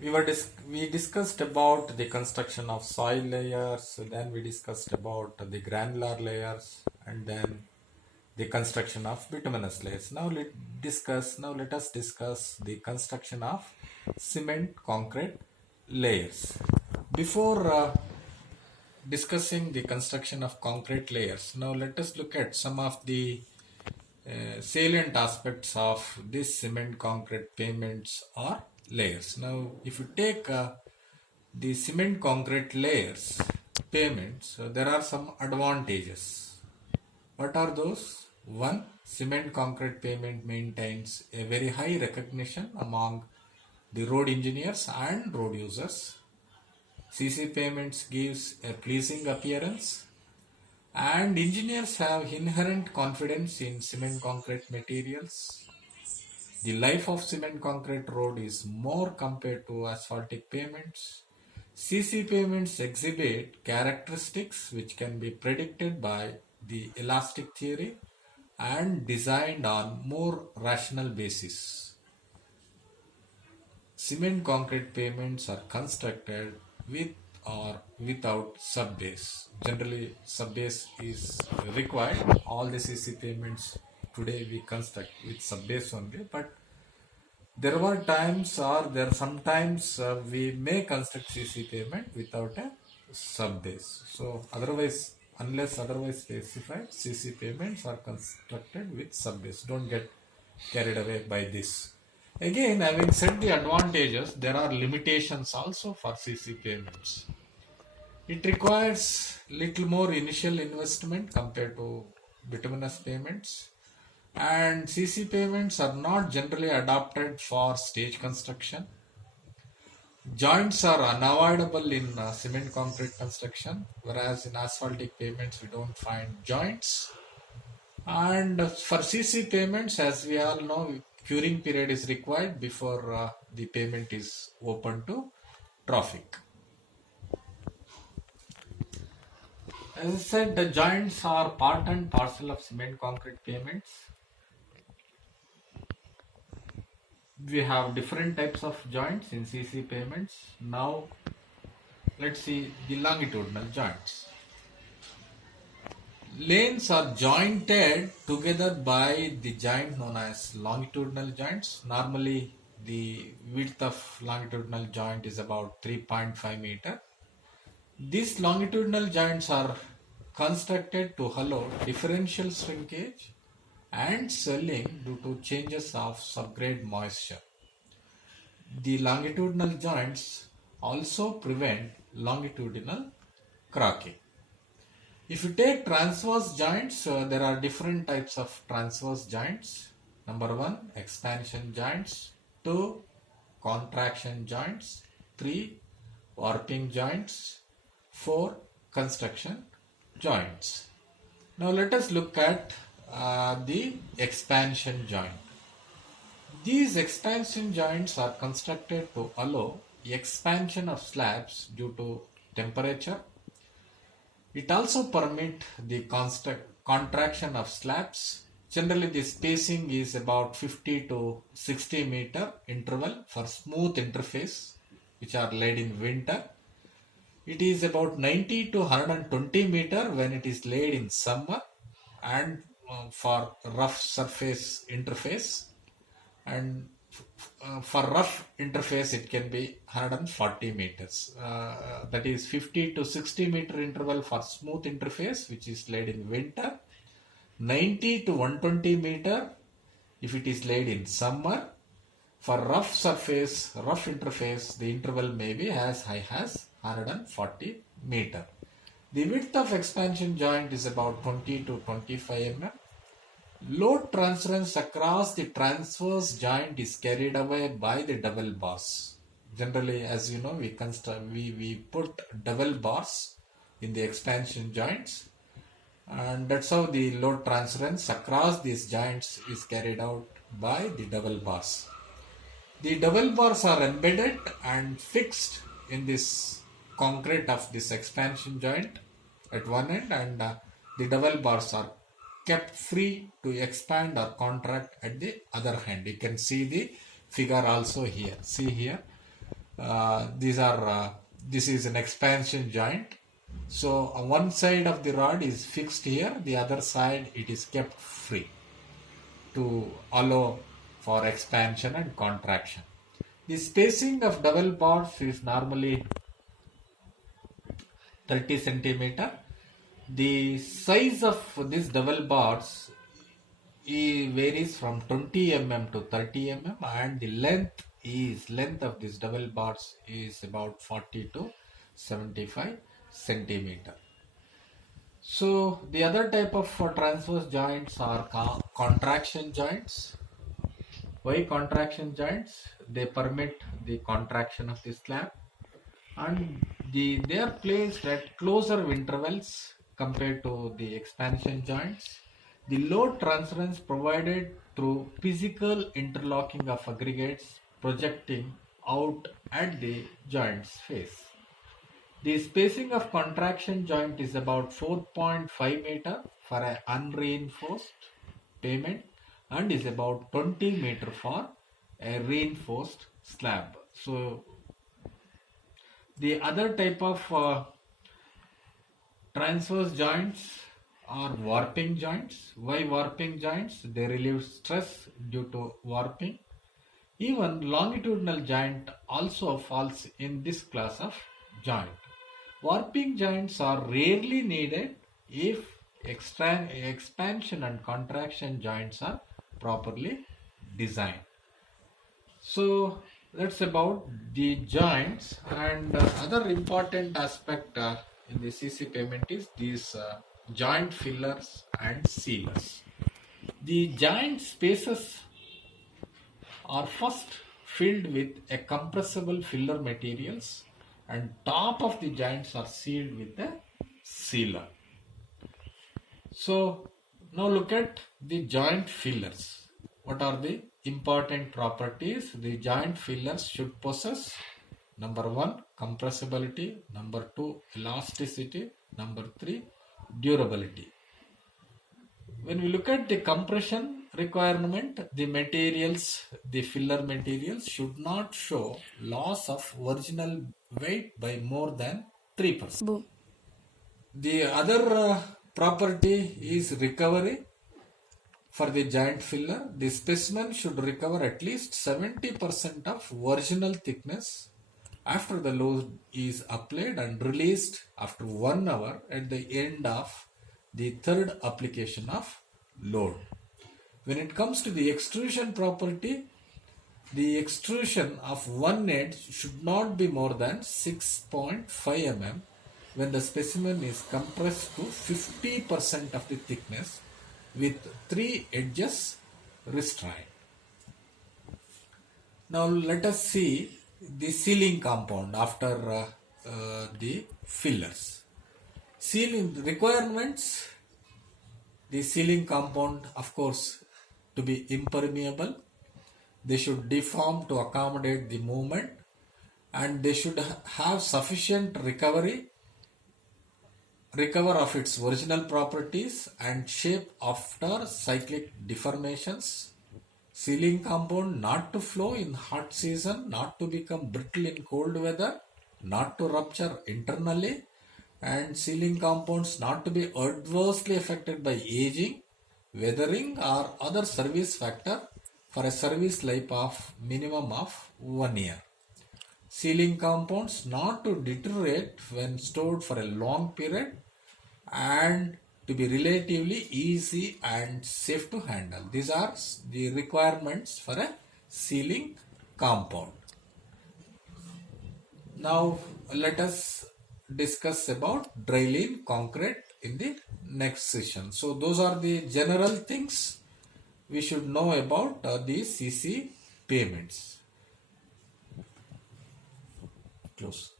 we discussed about the construction of soil layers, then we discussed about the granular layers, and then the construction of bituminous layers. Let us discuss the construction of cement concrete layers. Before discussing the construction of concrete layers, now let us look at some of the salient aspects of this cement concrete pavements or layers. Now, if you take the cement concrete layers pavements, there are some advantages. What are those? One, cement concrete pavement maintains a very high recognition among the road engineers and road users. CC pavements gives a pleasing appearance, and engineers have inherent confidence in cement concrete materials. The life of cement concrete road is more compared to asphaltic pavements. CC pavements exhibit characteristics which can be predicted by the elastic theory and designed on more rational basis. Cement concrete pavements are constructed with or without subbase. Generally, subbase is required. All the CC pavements today we construct with subbase only, but there were times or there sometimes we may construct CC pavement without a subbase. So otherwise, unless otherwise specified, CC pavements are constructed with subbase. Don't get carried away by this. Again, having said the advantages, there are limitations also for CC pavements. It requires little more initial investment compared to bituminous pavements, and CC pavements are not generally adapted for stage construction. Joints are unavoidable in cement concrete construction, whereas in asphaltic pavements we don't find joints. And for CC pavements, as we all know, curing period is required before the pavement is open to traffic. As I said, the joints are part and parcel of cement concrete pavements. We have different types of joints in CC pavements. Now, let's see the longitudinal joints. Lanes are jointed together by the joint known as longitudinal joints. Normally, the width of longitudinal joint is about 3.5 meter. These longitudinal joints are constructed to allow differential shrinkage and swelling due to changes of subgrade moisture. The longitudinal joints also prevent longitudinal cracking. If you take transverse joints, there are different types of transverse joints. Number 1, expansion joints. 2, contraction joints. 3, warping joints. 4, construction joints. Now let us look at the expansion joint. These expansion joints are constructed to allow expansion of slabs due to temperature. It also permits the contraction of slabs. Generally, the spacing is about 50 to 60 meter interval for smooth interface, which are laid in winter. It is about 90 to 120 meter when it is laid in summer, and for rough surface interface, and for rough interface it can be 140 meters. That is 50 to 60 meter interval for smooth interface, which is laid in winter. 90 to 120 meter if it is laid in summer. For rough surface, rough interface, the interval may be as high as 140 meter. The width of expansion joint is about 20 to 25 mm. Load transference across the transverse joint is carried away by the double bars. Generally, as you know, we put double bars in the expansion joints, and that's how the load transference across these joints is carried out by the double bars. The double bars are embedded and fixed in this concrete of this expansion joint at one end, and the double bars are kept free to expand or contract at the other hand. You can see the figure also here. See here, This is an expansion joint. So one side of the rod is fixed here, the other side it is kept free to allow for expansion and contraction. The spacing of double bars is normally 30 centimeter. The size of this double bars varies from 20 mm to 30 mm, and the length of this double bars is about 40 to 75 centimeter. So the other type of transverse joints are contraction joints. Why contraction joints? They permit the contraction of the slab, and they are placed at closer intervals compared to the expansion joints. The load transference provided through physical interlocking of aggregates projecting out at the joint's face. The spacing of contraction joint is about 4.5 meter for an unreinforced pavement and is about 20 meter for a reinforced slab. So the other type of transverse joints are warping joints. Why warping joints? They relieve stress due to warping. Even longitudinal joint also falls in this class of joint. Warping joints are rarely needed if expansion and contraction joints are properly designed. So that's about the joints. And other important aspect in the CC pavement is these joint fillers and sealers. The joint spaces are first filled with a compressible filler materials, and top of the joints are sealed with a sealer. So now look at the joint fillers. What are the important properties? The joint fillers should possess: number 1, compressibility; number 2, elasticity; number 3, durability. When we look at the compression requirement, the filler materials should not show loss of original weight by more than 3%. Boom. The other property is recovery. For the joint filler, the specimen should recover at least 70% of original thickness after the load is applied and released after 1 hour at the end of the third application of load. When it comes to the extrusion property, the extrusion of one edge should not be more than 6.5 mm when the specimen is compressed to 50% of the thickness with 3 edges restrained. Now let us see the sealing compound after the fillers. Sealing requirements: the sealing compound, of course, to be impermeable. They should deform to accommodate the movement, and they should have sufficient recover of its original properties and shape after cyclic deformations. Sealing compound not to flow in hot season, not to become brittle in cold weather, not to rupture internally, and sealing compounds not to be adversely affected by aging, weathering or other service factor for a service life of minimum of 1 year. Sealing compounds not to deteriorate when stored for a long period and to be relatively easy and safe to handle. These are the requirements for a sealing compound. Now let us discuss about dryling concrete in the next session. So those are the general things we should know about the CC pavements. Close.